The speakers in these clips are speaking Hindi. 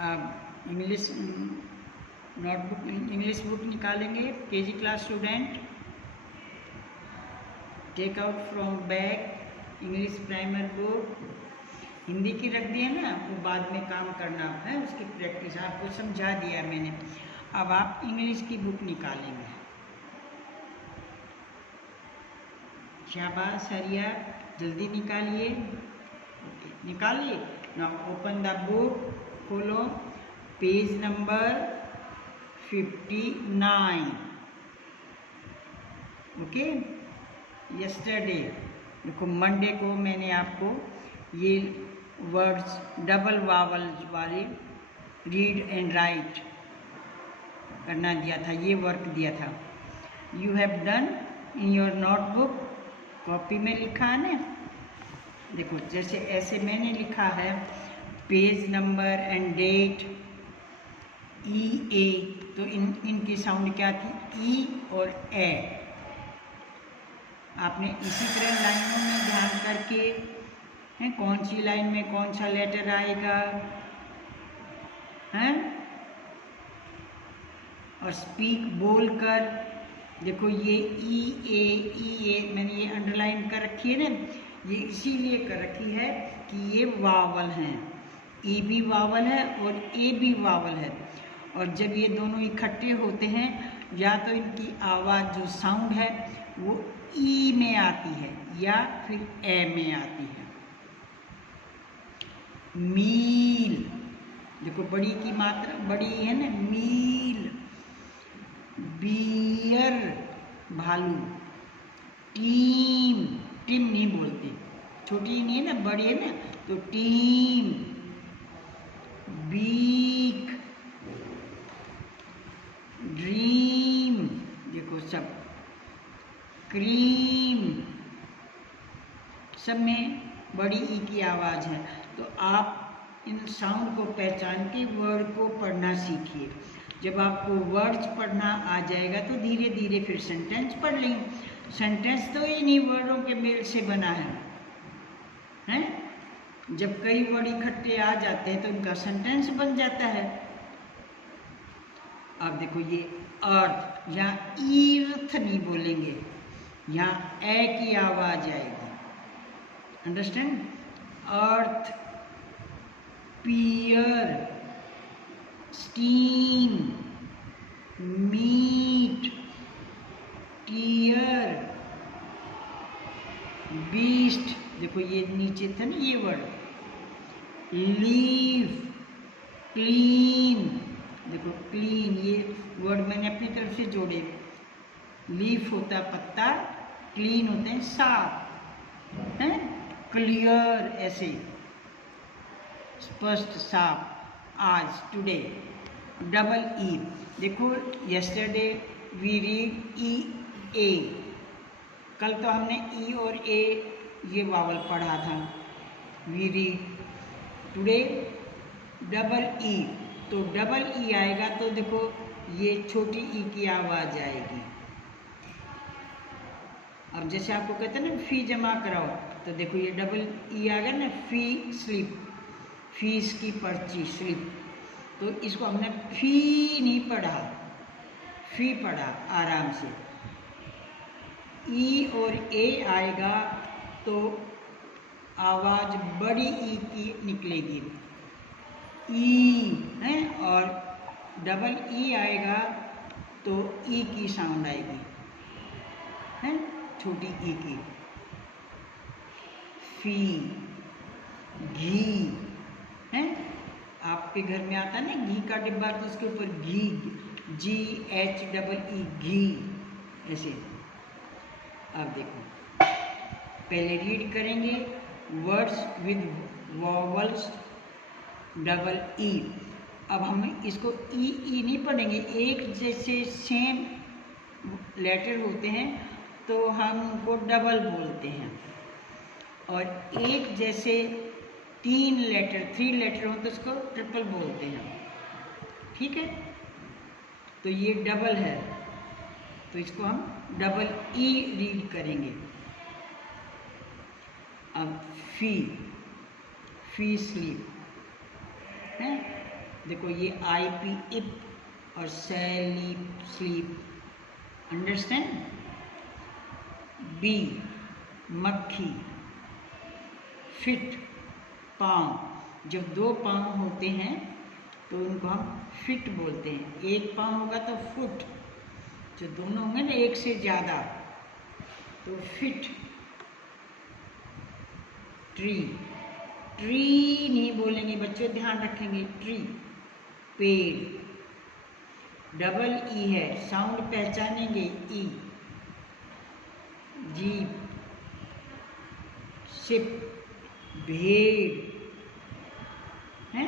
अब इंग्लिश नोटबुक इंग्लिश बुक निकालेंगे। KG class student, take out from bag English primer book. Hindi की रख दी है ना, वो बाद में काम करना है, उसकी प्रैक्टिस आपको समझा दिया मैंने। अब आप इंग्लिश की बुक निकालेंगे। शाबाश हरिया, जल्दी निकालिए। निकालिए ना। ओपन द बुक, खोलो पेज नंबर 59। ओके, यस्टरडे देखो मंडे को मैंने आपको ये वर्ड्स डबल वावल वाले रीड एंड राइट करना दिया था, ये वर्क दिया था। You have done in your notebook, copy में लिखा है ना। देखो जैसे ऐसे मैंने लिखा है, पेज नंबर एंड डेट ई ए, तो इनकी साउंड क्या थी, ई और ए। आपने इसी तरह लाइनों में ध्यान करके हैं कौन सी लाइन में कौन सा लेटर आएगा हैं, और स्पीक बोलकर। देखो ये ई ए मैंने ये अंडरलाइन कर रखी है ना, ये इसीलिए कर रखी है कि ये वावल हैं। ई भी वावल है और ए भी वावल है, और जब ये दोनों इकट्ठे होते हैं या तो इनकी आवाज़ जो साउंड है वो ई में आती है या फिर ए में आती है। मील, देखो बड़ी की मात्रा बड़ी है ना, मील। बियर, भालू। टीम, टीम नहीं बोलते, छोटी नहीं है ना, बड़ी है ना, तो टीम। बीक, ड्रीम, देखो सब। क्रीम, सब में बड़ी ई की आवाज़ है। तो आप इन साउंड को पहचान के वर्ड को पढ़ना सीखिए। जब आपको वर्ड्स पढ़ना आ जाएगा तो धीरे धीरे फिर सेंटेंस पढ़ लेंगे। सेंटेंस तो इन्हीं वर्डों के मेल से बना है, हैं? जब कई वर्ड इकट्ठे आ जाते हैं तो उनका सेंटेंस बन जाता है। अब देखो ये अर्थ, यहाँ ईर्थ नहीं बोलेंगे, यहाँ ए की आवाज आएगी। अंडरस्टैंड? अर्थ, पियर, स्टीम, मीट, टीयर, बीस्ट। देखो ये नीचे था ना ये वर्ड। लीव, क्लीन, देखो क्लीन, ये वर्ड मैंने अपनी तरफ से जोड़े। लीफ होता है पत्ता, क्लीन होते हैं साफ, हैं? क्लियर, ऐसे स्पष्ट, साफ। आज, टुडे। डबल ई, देखो यस्टरडे वी रीड ई ए, कल तो हमने ई और ए ये वावल पढ़ा था। We read. Today double E, तो डबल ई आएगा तो देखो ये छोटी ई की आवाज आएगी। अब जैसे आपको कहते हैं ना फी जमा कराओ, तो देखो ये डबल ई आ गया ना, फी स्लिप, फीस की पर्ची स्लिप। तो इसको हमने फी नहीं पढ़ा, फी पढ़ा आराम से। ई और ए आएगा तो आवाज बड़ी ई की निकलेगी, ई है, और डबल ई आएगा तो ई की साउंड आएगी, है, छोटी ई की। फी, घी, है, आपके घर में आता है ना घी का डिब्बा, तो उसके ऊपर घी, जी एच डबल ई, घी, ऐसे। अब देखो पहले रीड करेंगे words with vowels double E. अब हम इसको ई नहीं पढ़ेंगे, एक जैसे सेम लेटर होते हैं तो हम उनको डबल बोलते हैं, और एक जैसे 3 लेटर हो तो उसको ट्रिपल बोलते हैं। ठीक है, तो ये डबल है तो इसको हम डबल ई रीड करेंगे। अब फी, फी स्लीप है, देखो ये IP इप और स्लीप स्लीप, अंडरस्टैंड। बी मक्खी, फिट पाँव। जब दो पाँव होते हैं तो उनको हम फिट बोलते हैं। एक पाँव होगा तो फुट, जो दोनों होंगे ना एक से ज़्यादा तो फिट। ट्री, ट्री नहीं बोलेंगे बच्चों, ध्यान रखेंगे। ट्री पेड़। डबल ई है, साउंड पहचानेंगे ई। जीप, शिप, भेड़ है।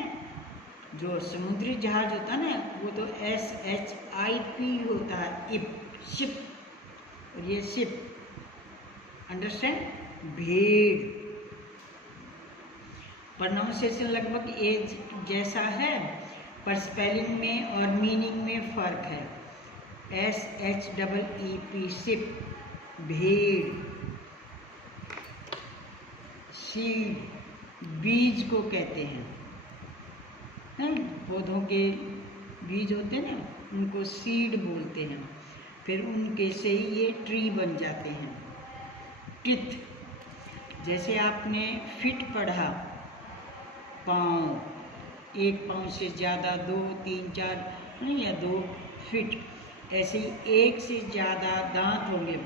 जो समुद्री जहाज होता है ना वो तो SHIP होता है, इप, शिप। और ये शिप, अंडरस्टैंड। भेड़। प्रोनाउंसिएशन लगभग एक जैसा है पर स्पेलिंग में और मीनिंग में फ़र्क है। SHEEP शिप, भेड़। सीड, बीज को कहते हैं, पौधों के बीज होते हैं ना उनको सीड बोलते हैं। फिर उनके से ही ये ट्री बन जाते हैं। टिथ, जैसे आपने फिट पढ़ा, पाँव, एक पाँव से ज़्यादा, 2, 3, 4 या 2 फिट। ऐसे ही एक से ज़्यादा दांत होंगे।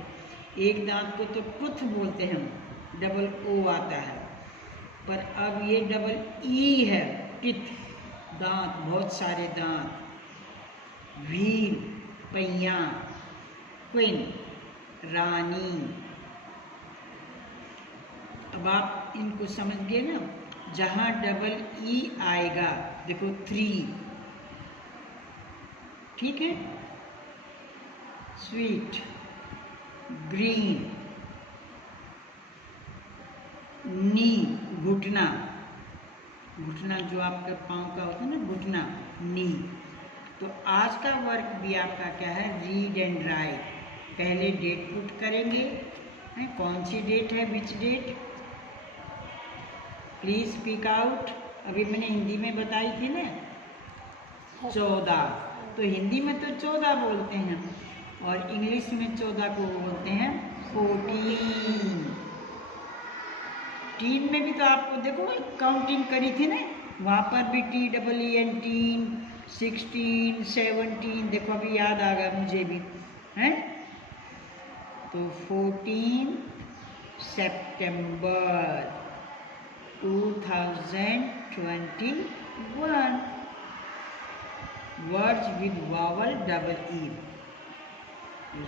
एक दांत को तो टूथ बोलते हैं हम, डबल ओ आता है, पर अब ये डबल ई है, टिथ, दांत, बहुत सारे दांत। व्हील, पहिया। क्वीन, रानी। अब आप इनको समझ गए ना। जहाँ डबल ई आएगा देखो 3, ठीक है। Sweet, green. नी, घुटना, घुटना जो आपके पाँव का होता है ना, घुटना, नी। तो आज का वर्क भी आपका क्या है, रीड एंड राइट। पहले डेट पुट करेंगे, कौन सी डेट है, which date, please speak out. अभी मैंने हिंदी में बताई थी ना 14, तो हिंदी में तो 14 बोलते हैं और इंग्लिश में 14 को बोलते हैं 14। टीन में भी तो आपको देखो काउंटिंग करी थी ना, वहाँ पर भी TEEN, टीन, 16, 17, देखो अभी याद आ गया मुझे भी, हैं। तो 14 सितंबर 2021। Words with vowel double E.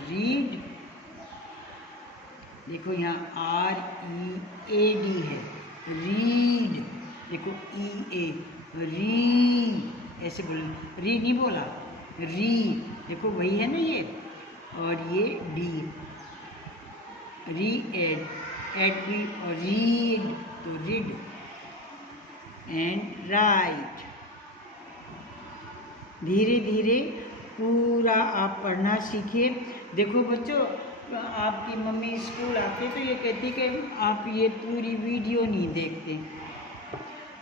Read, देखो यहाँ READ है, रीड। देखो EA, री, ऐसे बोल, री नहीं बोला, री, देखो वही है ना ये। और ये डी, री एड, एड भी, और रीड तो रीड। And right. धीरे धीरे पूरा आप पढ़ना सीखिए। देखो बच्चों, आपकी मम्मी स्कूल आते तो ये कहती कि आप ये पूरी वीडियो नहीं देखते।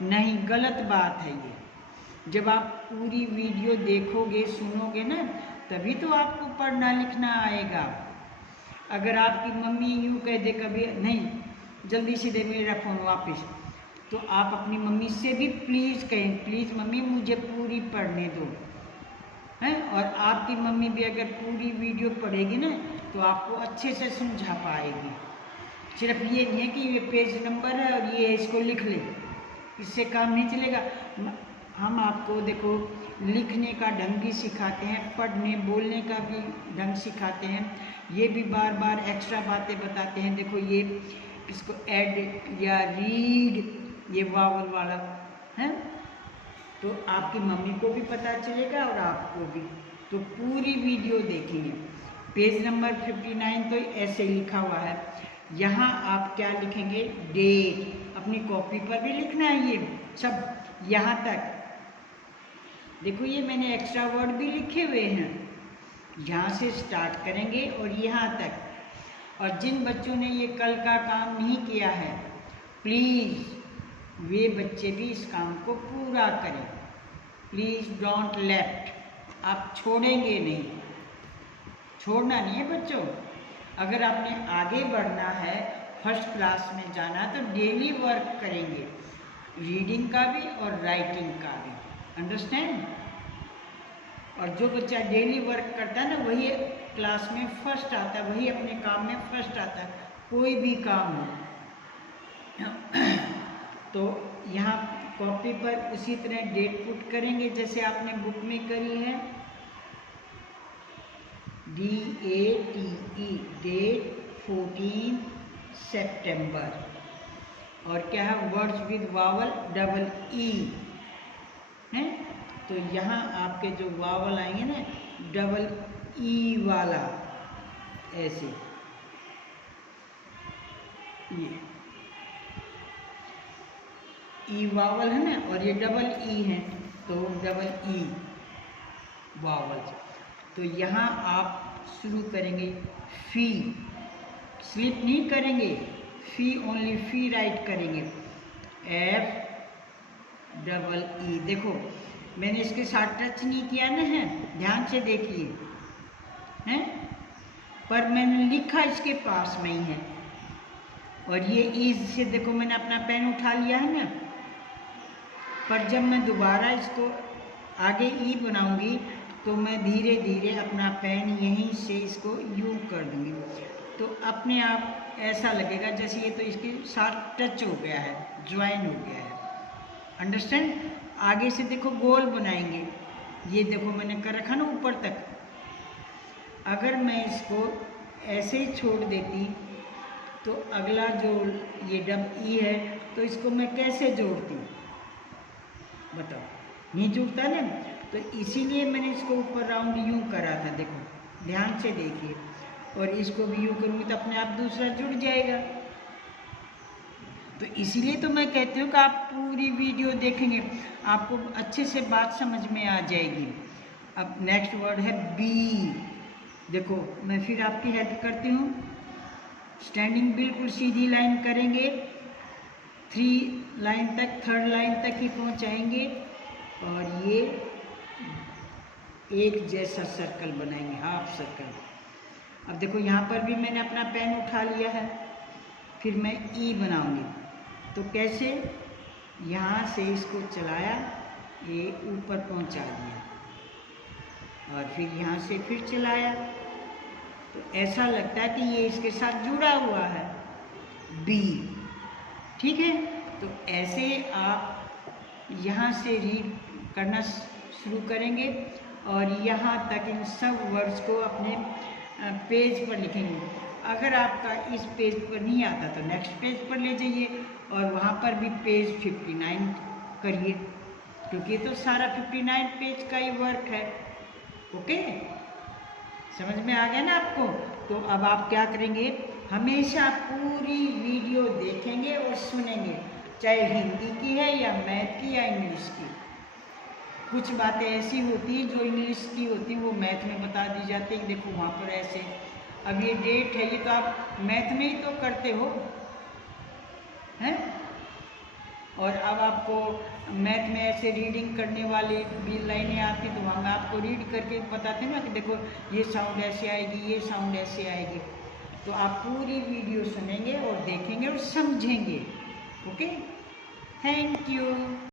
नहीं, गलत बात है ये। जब आप पूरी वीडियो देखोगे, सुनोगे ना, तभी तो आपको पढ़ना लिखना आएगा। अगर आपकी मम्मी यूँ कह दे कभी, नहीं जल्दी से दे मेरा फ़ोन वापस, तो आप अपनी मम्मी से भी प्लीज़ कहें, प्लीज़ मम्मी मुझे पूरी पढ़ने दो, हैं। और आपकी मम्मी भी अगर पूरी वीडियो पढ़ेगी ना तो आपको अच्छे से समझा पाएगी। सिर्फ ये नहीं है कि ये पेज नंबर है और ये इसको लिख ले, इससे काम नहीं चलेगा। हम आपको देखो लिखने का ढंग भी सिखाते हैं, पढ़ने बोलने का भी ढंग सिखाते हैं, ये भी बार बार एक्स्ट्रा बातें बताते हैं। देखो ये इसको एड या रीड, ये वावल वाला है, तो आपकी मम्मी को भी पता चलेगा और आपको भी। तो पूरी वीडियो देखेंगे। पेज नंबर 59 तो ऐसे लिखा हुआ है। यहाँ आप क्या लिखेंगे, डेट। अपनी कॉपी पर भी लिखना है ये सब यहाँ तक। देखो ये मैंने एक्स्ट्रा वर्ड भी लिखे हुए हैं, यहाँ से स्टार्ट करेंगे और यहाँ तक। और जिन बच्चों ने ये कल का काम नहीं किया है, प्लीज़ वे बच्चे भी इस काम को पूरा करें। प्लीज़ डोंट लेफ्ट, आप छोड़ेंगे नहीं, छोड़ना नहीं है बच्चों। अगर आपने आगे बढ़ना है, फर्स्ट क्लास में जाना है, तो डेली वर्क करेंगे, रीडिंग का भी और राइटिंग का भी, अंडरस्टैंड। और जो बच्चा डेली वर्क करता है ना, वही क्लास में फर्स्ट आता है, वही अपने काम में फर्स्ट आता है, कोई भी काम हो। तो यहाँ कॉपी पर उसी तरह डेट पुट करेंगे जैसे आपने बुक में करी है, DATE, डेट 14 सितंबर। और क्या है, words with vowel double E है, तो यहाँ आपके जो वावल आएंगे ना, डबल E वाला, ऐसे ये E वावल है ना, और ये डबल E है, तो डबल E वावल। तो यहाँ आप शुरू करेंगे फी, स्लिप नहीं करेंगे, फी ओनली फी राइट करेंगे, FEE। देखो मैंने इसके साथ टच नहीं किया ना है, ध्यान से देखिए हैं, पर मैंने लिखा इसके पास में ही है। और ये ई से देखो मैंने अपना पेन उठा लिया है ना, पर जब मैं दोबारा इसको आगे ई बनाऊंगी तो मैं धीरे धीरे अपना पेन यहीं से इसको यूं कर दूंगी, तो अपने आप ऐसा लगेगा जैसे ये तो इसके साथ टच हो गया है, ज्वाइन हो गया है, अंडरस्टैंड। आगे से देखो गोल बनाएंगे, ये देखो मैंने कर रखा ना ऊपर तक। अगर मैं इसको ऐसे ही छोड़ देती तो अगला जो ये डब ई है, तो इसको मैं कैसे जोड़ती, बताओ, नहीं जुड़ता ना। तो इसीलिए मैंने इसको ऊपर राउंड यूं करा था, देखो ध्यान से देखिए, और इसको भी यूं करूँगी तो अपने आप दूसरा जुड़ जाएगा। तो इसीलिए तो मैं कहती हूँ कि आप पूरी वीडियो देखेंगे, आपको अच्छे से बात समझ में आ जाएगी। अब नेक्स्ट वर्ड है बी। देखो मैं फिर आपकी हेल्प करती हूँ, स्टैंडिंग बिल्कुल सीधी लाइन करेंगे, 3 लाइन तक, 3rd लाइन तक ही पहुँचाएंगे, और ये एक जैसा सर्कल बनाएंगे, हाफ सर्कल। अब देखो यहाँ पर भी मैंने अपना पेन उठा लिया है, फिर मैं ई बनाऊंगी, तो कैसे, यहाँ से इसको चलाया, ये ऊपर पहुँचा दिया, और फिर यहाँ से फिर चलाया, तो ऐसा लगता है कि ये इसके साथ जुड़ा हुआ है, बी, ठीक है। तो ऐसे आप यहाँ से रीड करना शुरू करेंगे, और यहाँ तक इन सब वर्ड्स को अपने पेज पर लिखेंगे। अगर आपका इस पेज पर नहीं आता तो नेक्स्ट पेज पर ले जाइए, और वहाँ पर भी पेज 59 करिए, क्योंकि ये तो सारा 59 पेज का ही वर्क है। ओके, समझ में आ गया ना आपको। तो अब आप क्या करेंगे, हमेशा पूरी वीडियो देखेंगे और सुनेंगे, चाहे हिंदी की है या मैथ की या इंग्लिश की। कुछ बातें ऐसी होती हैं जो इंग्लिश की होती हैं, वो मैथ में बता दी जाती है, देखो वहाँ पर ऐसे। अब ये डेट है, ये तो आप मैथ में ही तो करते हो हैं, और अब आपको मैथ में ऐसे रीडिंग करने वाली भी लाइनें आती, तो वहाँ आपको रीड करके बताते हैं ना कि देखो ये साउंड ऐसे आएगी, ये साउंड ऐसे आएगी। तो आप पूरी वीडियो सुनेंगे और देखेंगे और समझेंगे। Okay, thank you.